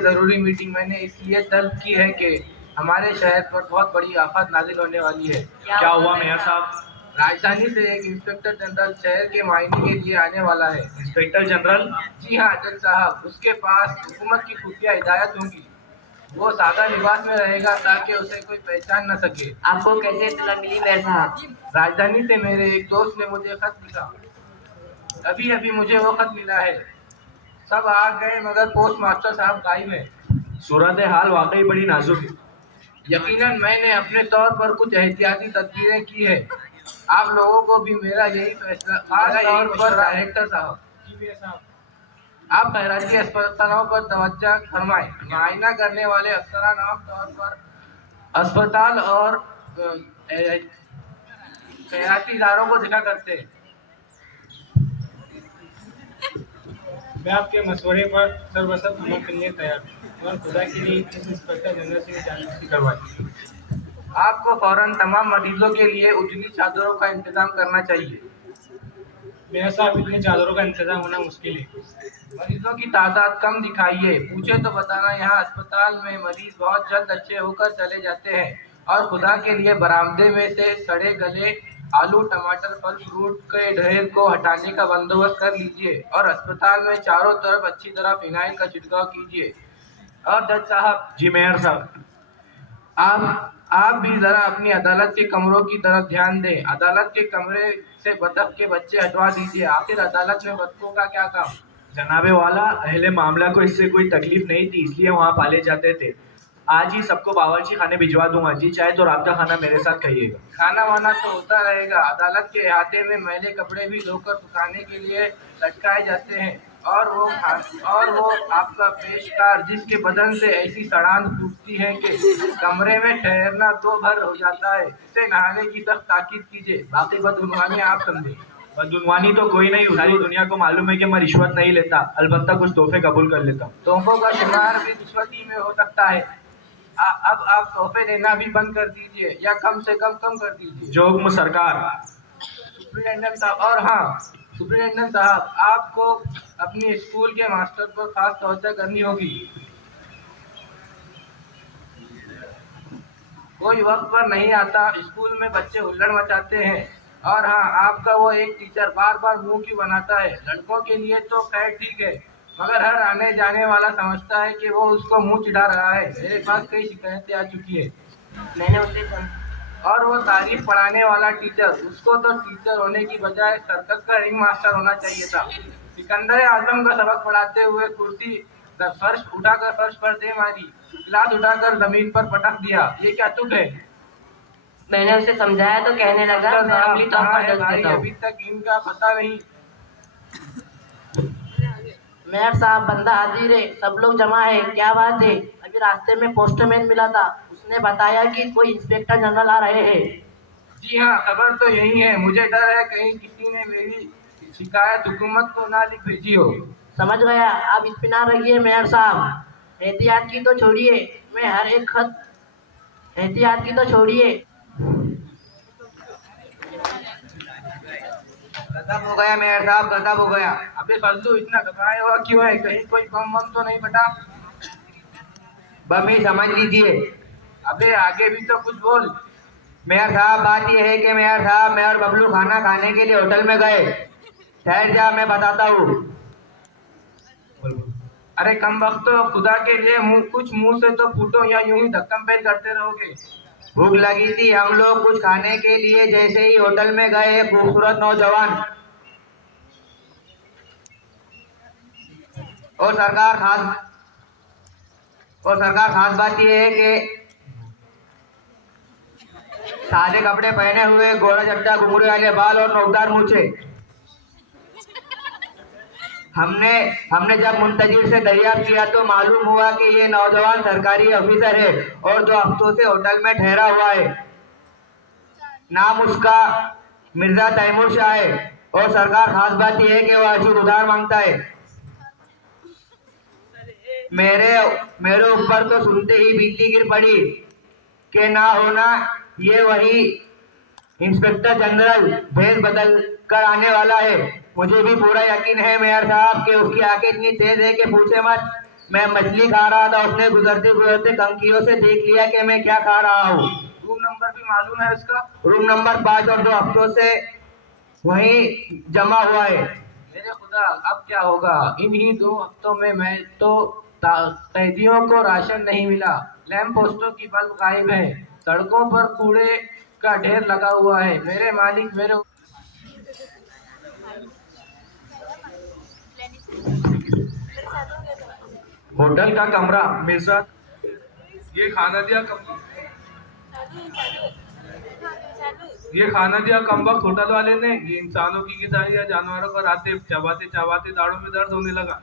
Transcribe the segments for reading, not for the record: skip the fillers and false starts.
जरूरी मीटिंग मैंने इसलिए तलब की है कि हमारे शहर पर बहुत बड़ी आफत नाजिल होने वाली है। क्या हुआ मेयर साहब? राजधानी से एक इंस्पेक्टर जनरल शहर के मायने के लिए आने वाला है। Inspector general? जी हाँ जज साहब, उसके पास हुकूमत की खुफिया हिदायत होंगी। वो सादा लिबास में रहेगा ताकि उसे कोई पहचान न सके। आपको कैसे इत्तला मिली मेयर साहब? राजधानी से मेरे एक दोस्त ने मुझे खत लिखा। अभी अभी मुझे वो खत मिला है। सब आ गए मगर पोस्ट मास्टर साहब गायब है। सूरत हाल वाकई बड़ी नाजुक है। यकीनन मैंने अपने तौर पर कुछ एहतियाती तदबीरें की है। आप लोगों को भी मेरा यही फैसला, खास तौर पर डायरेक्टर साहब, आप खैराती अस्पतालों पर तवज्जो फरमाएं। मुआयना करने वाले अफसरान आम तौर पर अस्पताल और खैराती इदारों को दिखा करते हैं। मैं आपके मशवरे पर सर्वसत अमल करने तैयार हूँ, मगर खुदा के लिए इस इंस्पेक्टर जनरल से जांच करवाइए। आपको फौरन तमाम मरीजों के लिए उजली चादरों का इंतजाम करना चाहिए। मेरे साहब, इतने चादरों का इंतजाम होना मुश्किल है। मरीजों की तादाद कम दिखाइए। पूछे तो बताना, यहाँ अस्पताल में मरीज बहुत जल्द अच्छे होकर चले जाते हैं। और खुदा के लिए बरामदे में से सड़े गले आलू, टमाटर, फल फ्रूट के ढेर को हटाने का बंदोबस्त कर लीजिए और अस्पताल में चारों तरफ अच्छी तरह फिनाइल का छिड़काव कीजिए। और जज साहब। जी मेयर साहब। आप भी जरा अपनी अदालत के कमरों की तरफ ध्यान दें। अदालत के कमरे से बतख के बच्चे हटवा दीजिए। आखिर अदालत में बतखों का क्या काम? जनाबे वाला, अहले मामला को इससे कोई तकलीफ नहीं थी, इसलिए वहाँ पाले जाते थे। आज ही सबको बावर्ची खाने भिजवा दूंगा। जी चाहे तो राब्ता खाना मेरे साथ कहिएगा। खाना वाना तो होता रहेगा। अदालत के अहाते में मैले कपड़े भी धोकर सुखाने के लिए लटकाए जाते हैं। और वो आपका पेशकार, जिसके बदन से ऐसी सड़ांध फूटती है कि कमरे में ठहरना दो भर हो जाता है, उसे नहाने की सख्त ताकीद कीजिए। बाकी बदगुमानी आप समझे। बदगुमानी तो कोई नहीं, सारी दुनिया को मालूम है कि मैं रिश्वत नहीं लेता, अलबत्ता कुछ तोहफे कबूल कर लेता हूँ। तोहफों का शुमार भी रिश्वती में हो सकता है। अब आप तोहफे लेना भी बंद कर दीजिए, या कम से कम कर दीजिए। जो हुक्म सरकार। सुप्रिंटेंडेंट साहब, और हाँ सुप्रिंटेंडेंट साहब, आपको अपनी स्कूल के मास्टर पर खास तवज्जो करनी होगी। कोई वक्त पर नहीं आता, स्कूल में बच्चे हुल्लड़ मचाते हैं। और हाँ, आपका वो एक टीचर बार बार मुंह क्यों बनाता है? लड़कों के लिए तो खैर ठीक है, मगर हर आने जाने वाला समझता है कि वो उसको मुंह चिढ़ा रहा है। मेरे पास कई शिकायतें आ चुकी है। मैंने उसे और वो तारीफ पढ़ाने वाला टीचर, उसको तो टीचर होने की बजाय सर्कस का रिंग मास्टर होना चाहिए था। सिकंदर आजम का सबक पढ़ाते हुए कुर्सी फर्श पर दे मारी, गिलास उठाकर जमीन पर पटक दिया। ये क्या तुक है? मैंने उसे समझाया तो कहने लगा मैं अगली तौर पर दस भाई, देता हूँ। अभी तक इनका पता नहीं। मेयर साहब, बंदा हाजिर है, सब लोग जमा है। क्या बात है? अभी रास्ते में पोस्टमैन मिला था, उसने बताया कि कोई इंस्पेक्टर जनरल आ रहे हैं। जी हाँ, खबर तो यही है। मुझे डर है कहीं किसी ने मेरी शिकायत हुकूमत को ना लिख भेजी हो। समझ गया, आप इत्मीनान रखिए मेयर साहब। एहतियात की तो छोड़िए, मैं हर एक खत एहतियात की तो छोड़िए। गजब हो गया मेयर साहब, गजब हो गया। अबे फल्लू, इतना घबराया हुआ क्यों है? कहीं कोई बम वम तो नहीं फटा? बम ही समझ लीजिए। अबे आगे भी तो कुछ बोल। मेयर साहब, बात यह है कि मेयर साहब, मैं और बबलू खाना खाने के लिए होटल में गए। ठहर जा, मैं बताता हूँ। अरे कम वक्त, तो खुदा के लिए मुंह से तो फूटो, या यूं ही धक्कम पेल करते रहोगे। भूख लगी थी, हम लोग कुछ खाने के लिए जैसे ही होटल में गए, एक खूबसूरत नौजवान और सरकार खास बात यह है कि सादे कपड़े पहने हुए, गोरा चट्टा, घुंघरू वाले बाल और नोकदार मूछे। हमने जब मुंतजिर से दरियाफ्त किया तो मालूम हुआ कि ये नौजवान सरकारी ऑफिसर है और 2 हफ्तों से होटल में ठहरा हुआ है। नाम उसका मिर्जा तैमूर शाह है और सरकार खास बात यह है कि वो अर्शी उधार मांगता है। मेरे ऊपर तो सुनते ही बिजली गिर पड़ी कि ना होना ये वही इंस्पेक्टर जनरल भेष बदल कर आने वाला है। मुझे भी पूरा यकीन है मेयर साहब कि उसकी आंखें इतनी तेज है कि पूछे मत। मैं मछली खा रहा था, उसने गुजरते गुजरते कंकियों से देख लिया कि मैं क्या खा रहा हूँ। रूम नंबर भी मालूम है उसका? रूम नंबर 5 और 2 हफ्तों से वहीं जमा हुआ है। मेरे खुदा, अब क्या होगा? इन्हीं 2 हफ्तों में मैं तो कैदियों को राशन नहीं मिला, लैंप पोस्टों की बल्ब गायब है, सड़कों पर कूड़े का ढेर लगा हुआ है। मेरे मालिक मेरे होटल का कमरा मेरे साथ। ये खाना दिया ये खाना दिया कम वक्त होटल वाले ने। ये इंसानों की गिदाई या जानवरों का राते चबाते चबाते दाढ़ों में दर्द होने लगा।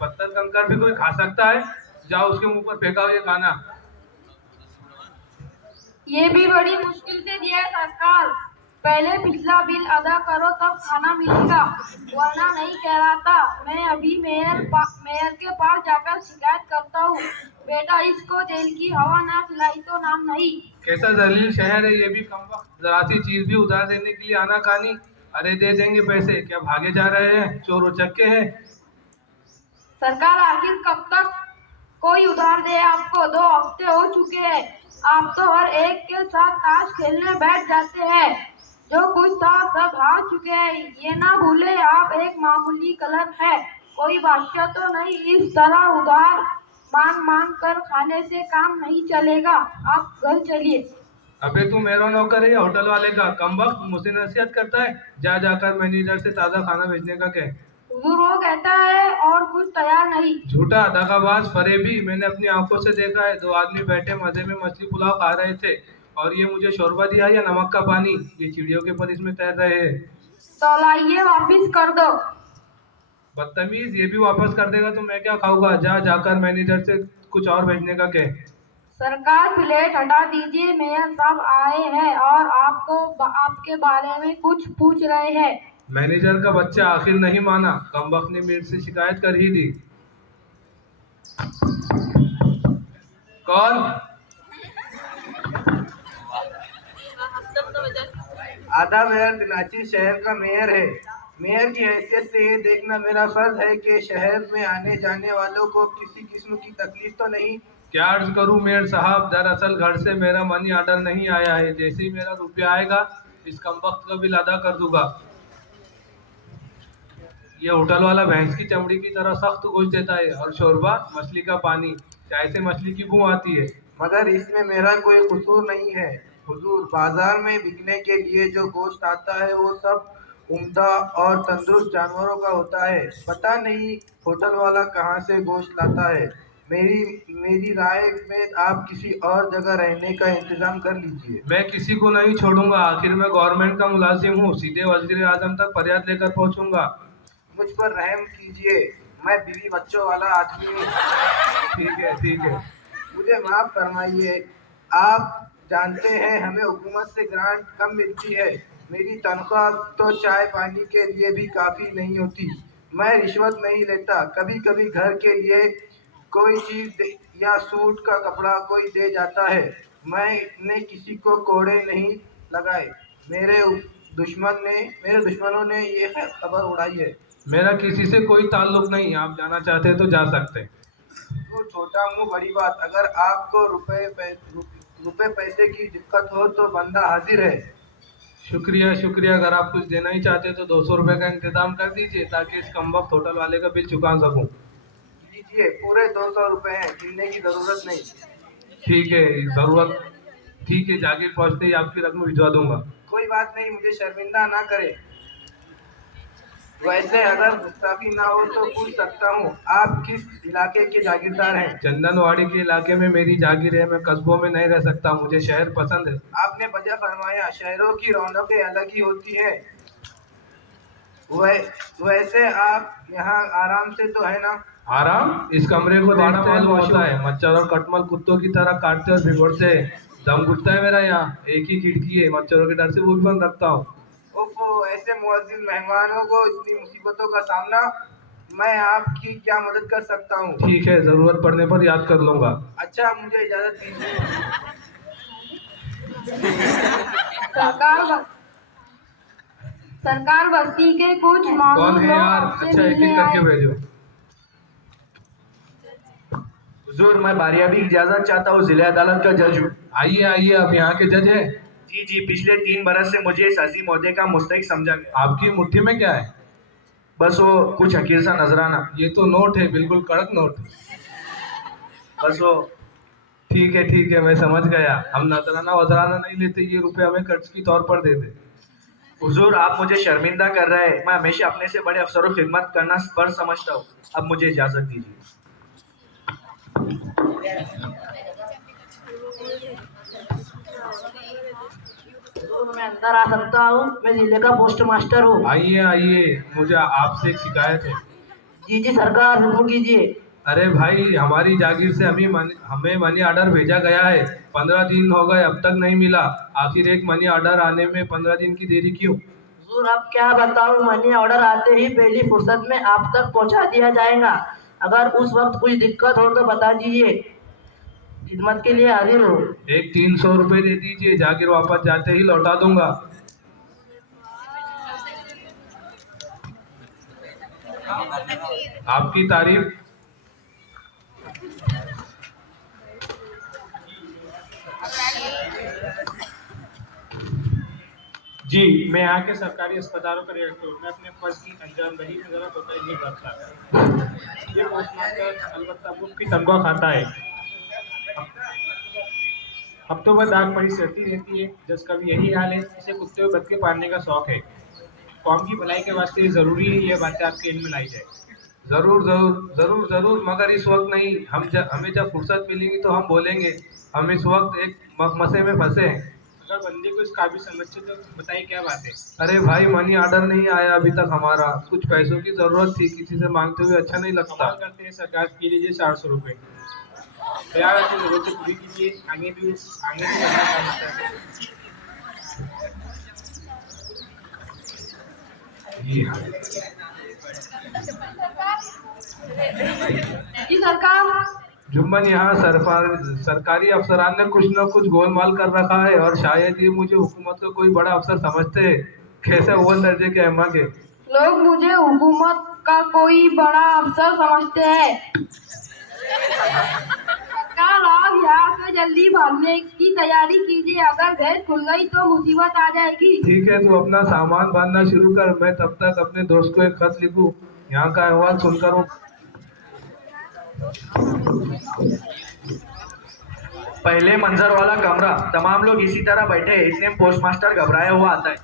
पत्थर कंकर भी कोई खा सकता है? जाओ उसके मुंह पर फेंका ये खाना। ये भी बड़ी मुश्किल से दिया है सरकार। पहले पिछला बिल अदा करो तब खाना मिलेगा, वरना नहीं कहलाता। मैं अभी मेयर के पास जाकर शिकायत करता हूँ। बेटा, इसको जेल की हवा ना खिलाई तो नाम नहीं। कैसा जलील शहर है ये भी कम वक्त। जरा सी चीज भी उधार देने के लिए आनाकानी। अरे दे देंगे पैसे, क्या भागे जा रहे हैं? चोर उचक्के हैं। सरकार आखिर कब तक कोई उधार दे आपको? 2 हफ्ते हो चुके हैं। आप तो हर एक के साथ ताश खेलने बैठ जाते हैं। जो कुछ था सब हार चुके हैं। ये ना भूले आप एक मामूली कलर है, कोई बादशाह तो नहीं। इस तरह उधार मांग मांग कर खाने से काम नहीं चलेगा। आप घर चलिए। अबे तू मेरा नौकर है या होटल वाले का? कम वक्त मुझसे नसीहत करता है। जा जाकर मैनेजर से ताजा खाना भेजने का कह। हुजूर, वो कहता है और कुछ तैयार नहीं। झूठा दगाबाज फरेबी। मैंने अपनी आंखों से देखा है। 2 आदमी बैठे मजे में मछली पुलाव खा रहे थे और ये मुझे शोरबा दिया या नमक का पानी। ये चिड़ियों के पर इसमें तैर रहे हैं। तो लाइए वापिस कर दो। बदतमीज, ये भी वापस कर देगा तो मैं क्या खाऊंगा? जा जाकर मैनेजर से कुछ और भेजने का कह। सरकार, प्लेट हटा दीजिए। मेयर साहब आए हैं और आपके बारे में कुछ पूछ रहे हैं। मैनेजर का बच्चा आखिर नहीं माना। कमबख्त ने मेरे से शिकायत कर ही दी। कौन? आधा मेयर दिलाची शहर का मेयर है। मेयर की हैसियत से ये देखना मेरा फर्ज है कि शहर में आने जाने वालों को किसी किस्म की तकलीफ तो नहीं। क्या अर्ज करूं मेयर साहब, दरअसल घर से मेरा मनी ऑर्डर नहीं आया है। जैसे ही मेरा रुपया आएगा इस कमबख्त का बिल अदा कर दूंगा। ये होटल वाला भैंस की चमड़ी की तरह सख्त गोश्त देता है और शोरबा मछली का पानी। चाय से मछली की बू आती है। मगर इसमें मेरा कोई कसूर नहीं है हुजूर। बाजार में बिकने के लिए जो गोश्त आता है वो सब उम्दा और तंदुरुस्त जानवरों का होता है। पता नहीं होटल वाला कहाँ से गोश्त लाता है। मेरी राय में आप किसी और जगह रहने का इंतजाम कर लीजिए। मैं किसी को नहीं छोड़ूंगा। आखिर मैं गवर्नमेंट का मुलाजिम हूँ। सीधे वजीर आजम तक फरियाद लेकर पहुंचूंगा। मुझ पर रहम कीजिए, मैं बीवी बच्चों वाला आदमी हूँ। ठीक है ठीक है। मुझे माफ फरमाइए। आप जानते हैं हमें हुकूमत से ग्रांट कम मिलती है। मेरी तनख्वाह तो चाय पानी के लिए भी काफ़ी नहीं होती। मैं रिश्वत नहीं लेता। कभी कभी घर के लिए कोई चीज़ या सूट का कपड़ा कोई दे जाता है। मैंने किसी को कोड़े नहीं लगाए। मेरे दुश्मनों ने ये खबर उड़ाई है। मेरा किसी से कोई ताल्लुक नहीं। आप जाना चाहते हैं तो जा सकते हैं। तो छोटा मुंह बड़ी बात। अगर आपको रुपए पैसे की दिक्कत हो तो बंदा हाजिर है। शुक्रिया शुक्रिया। अगर आप कुछ देना ही चाहते तो 200 रुपये का इंतजाम कर दीजिए ताकि इस कमबख्त होटल वाले का बिल चुका सकूं। लीजिए, पूरे 200 रुपए हैं। गिनने की जरूरत नहीं। ठीक है, जरूरत ठीक है। जागीर पहुंचते ही आपकी रकम भिजवा दूंगा। कोई बात नहीं, मुझे शर्मिंदा ना करे। वैसे अगर गुस्ताखी ना हो तो पूछ सकता हूँ, आप किस इलाके के जागीरदार हैं? चंदनवाड़ी के इलाके में मेरी जागीर है। मैं कस्बों में नहीं रह सकता। मुझे शहर पसंद है। आपने वजह फरमाया। शहरों की रौनकें अलग ही होती है। वैसे आप यहाँ आराम से तो है ना? आराम? इस कमरे को देखते मालूम होता है मच्छर और कटमल कुत्तों की तरह काटते और भिगोड़ते हैं। दम घुटता है मेरा यहाँ। एक ही खिड़की है। मच्छरों के डर से वो भी बंद रखता हूँ। ओफो, ऐसे मुअज्जिल मेहमानों को इतनी मुसीबतों का सामना। मैं आपकी क्या मदद कर सकता हूँ? ठीक है, जरूरत पड़ने पर याद कर लूंगा। अच्छा, मुझे इजाजत दीजिए। सरकार, बस्ती के कुछ कौन मालूम है लोग यार? आपसे अच्छा, एक मिलने एक करके आए। भेजो। हुजूर, मैं बारियाबी की इजाजत चाहता हूँ। जिला अदालत का जज हूँ। आइए आइए, आप यहाँ के जज है। जी जी, पिछले 3 बरस से मुझे इस अजीम ओहदे का मुस्तहिक समझा गया। आपकी मुट्ठी में क्या है? बस वो कुछ हकीर सा नजराना। ये तो नोट है, बिल्कुल कड़क नोट। बस वो ठीक है, मैं समझ गया। हम नजराना वजराना नहीं लेते, ये रुपए हमें कर्ज की तौर पर दे दे। हुजूर, आप मुझे शर्मिंदा कर रहे हैं। मैं हमेशा अपने से बड़े अफसरों की खिदमत करना फर्ज समझता हूँ। अब मुझे इजाजत दीजिए। मैं अंदर आ सकता हूँ? मैं जिले का पोस्ट मास्टर हूँ। आइए आइए, मुझे आपसे एक शिकायत है। जी जी सरकार, हुक्म कीजिए। अरे भाई, हमारी जागीर से हमें मनी ऑर्डर भेजा गया है। 15 दिन हो गए, अब तक नहीं मिला। आखिर एक मनी ऑर्डर आने में 15 दिन की देरी क्यों? हुजूर, आप क्या बताऊँ, मनी ऑर्डर आते ही पहली फुर्सत में आप तक पहुँचा दिया जाएगा। अगर उस वक्त कुछ दिक्कत हो तो बता दीजिए, खिदमत के लिए हाजिर हो। एक 300 रुपये दे दीजिए, जागीर वापस जाते ही लौटा दूंगा। आपकी तारीफ। जी, मैं यहाँ के सरकारी अस्पतालों का डायरेक्टर हूँ। मैं अपने फर्ज की अंजामदही में ज़रा कोताही नहीं करता। ये पोस्ट मास्टर अलबत्ता मुफ्त की तनख्वाह खाता है। अब तो वह दाग पड़ी रहती है। जज का भी यही हाल है। इसे कुत्ते और बदके पालने का शौक है। कौम की भलाई के वास्ते ये ज़रूरी है ये बातें आपके इल्म में लाई जाए। जरूर जरूर जरूर जरूर, मगर इस वक्त नहीं। हमें जब फुर्सत मिलेगी तो हम बोलेंगे। हम इस वक्त एक मसले में फंसे हैं। अगर बंदे को इस काबिल समझते तो बताइए क्या बात है। अरे भाई, मनी ऑर्डर नहीं आया अभी तक हमारा। कुछ पैसों की जरूरत थी, किसी से मांगते हुए अच्छा नहीं लगता। कमाल करते हैं सरकार, पी लीजिए 400 रुपये। तैयार अपनी जरूरत पूरी कीजिए, आगे भी बढ़ना चाहता है। जी हाँ। जी सरकार। जुम्मन, यहाँ सरकारी अफसरान ने कुछ न कुछ गोलमाल कर रखा है और शायद ये मुझे हुकूमत का कोई बड़ा अफसर समझते हैं। कैसे अव्वल दर्जे के अहमक है। लोग मुझे हुकूमत का कोई बड़ा अफसर समझते हैं। सरकार, आप यहाँ से जल्दी भागने की तैयारी कीजिए। अगर भैंस खुल गई तो मुसीबत आ जाएगी। ठीक है, तू अपना सामान बांधना शुरू कर। मैं तब तक अपने दोस्त को एक खत लिखूं। यहाँ का अहवाल सुनकर वो पहले मंजर वाला कमरा, तमाम लोग इसी तरह बैठे हैं। इतने में पोस्ट मास्टर घबराया हुआ आता है।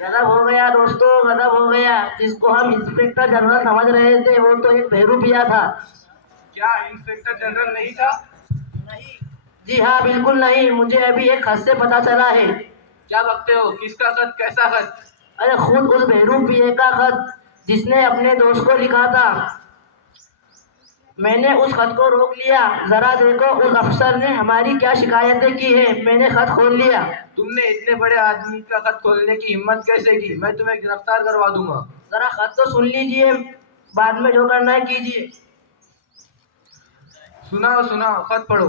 गजब हो गया दोस्तों, गजब हो गया। जिसको हम इंस्पेक्टर जनरल समझ रहे थे वो तो एक बहरूपिया था। क्या इंस्पेक्टर जनरल नहीं था? जी हाँ, बिल्कुल नहीं। मुझे अभी एक खत से पता चला है। क्या लगते हो? किसका खत? कैसा खत? अरे खुद उस बहरूपिये का खत जिसने अपने दोस्त को लिखा था। मैंने उस खत को रोक लिया। जरा देखो उस अफसर ने हमारी क्या शिकायतें की है। मैंने खत खोल लिया। तुमने इतने बड़े आदमी का खत खोलने की हिम्मत कैसे की? मैं तुम्हें गिरफ्तार करवा दूंगा। जरा खत तो सुन लीजिए, बाद में जो करना है कीजिए। सुनाओ, खत पढ़ो।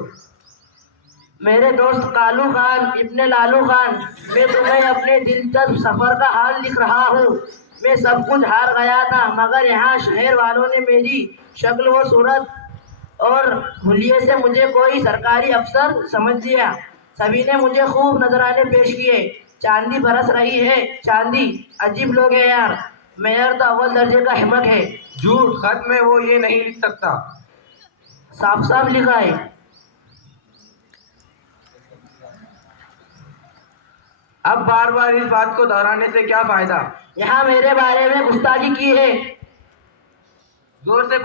मेरे दोस्त कालू खान इब्ने लालू खान, मैं तुम्हें अपने दिलचस्प सफर का हाल लिख रहा हूँ। मैं सब कुछ हार गया था, मगर यहाँ शहर वालों ने मेरी शक्ल व सूरत और हुलिये से मुझे कोई सरकारी अफसर समझ लिया। सभी ने मुझे खूब नजराने पेश किए। चांदी बरस रही है, चांदी। अजीब लोग हैं यार। मेयर तो अव्वल दर्जे का हिम्मत है। झूठ, खत में वो ये नहीं लिख सकता। साफ साफ लिखा है। अब बार बार इस बात को दोहराने से क्या फायदा? यहाँ मेरे बारे में गुस्ताखी की है। जोर से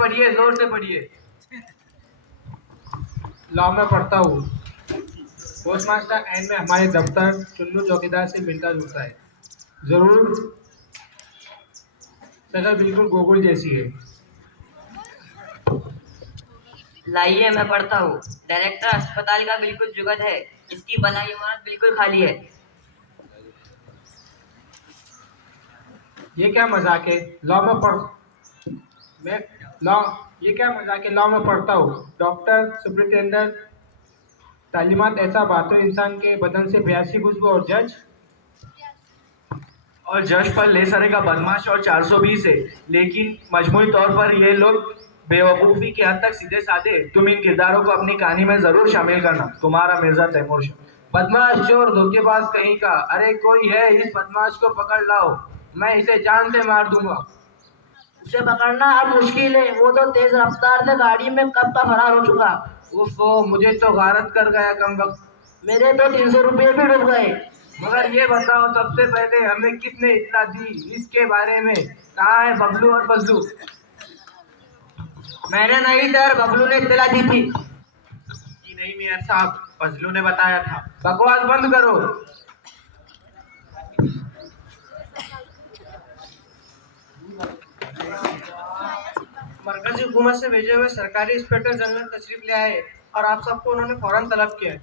पढ़िए। लॉ में पढ़ता हूँ। पोस्ट मास्टर एंड में हमारे दफ्तर चुन्नू चौकीदार से मिलता जुलता है। जरूर शक्ल बिल्कुल गोकुल जैसी है। लाइए, मैं पढ़ता हूँ। डायरेक्टर अस्पताल का बिल्कुल जुगत है। इसकी भलाई इमारत बिल्कुल खाली है। ये क्या मजाक है? ये क्या मजाक है? लॉ में पढ़ता हूँ। डॉक्टर, सुपरिटेंडेंट, तालीमात ऐसा बातों इंसान के बदन से 82 खुशबू और जज और जश पर ले सरेगा बदमाश और 420 है, लेकिन मजमूई तौर पर ये लोग बेवकूफ़ी के हद तक सीधे साधे। तुम इन किरदारों को अपनी कहानी में जरूर शामिल करना। तुम्हारा मिर्जा तैमूर शाह। बदमाश, चोर, धोखेबाज कहीं का। अरे कोई है, इस बदमाश को पकड़ लाओ, मैं इसे जान से मार दूंगा। उसे पकड़ना अब मुश्किल है, वो तो तेज रफ्तार से गाड़ी में कब का फरार हो चुका। उफ़ो, मुझे तो गारत कर गया कमबख्त। मेरे तो 300 रुपये भी डूब गए। मगर ये बताओ, सबसे पहले हमें किसने इत्तला दी इसके बारे में? कहाँ है बबलू और फजलू? मैंने नहीं सर, बबलू ने इत्तला दी थी। जी नहीं मेयर साहब, फजलू ने बताया था। बकवास बंद करो। मरकजी हुकूमत से भेजे हुए सरकारी इंस्पेक्टर जनरल तशरीफ ले आए और आप सबको उन्होंने फौरन तलब किया है।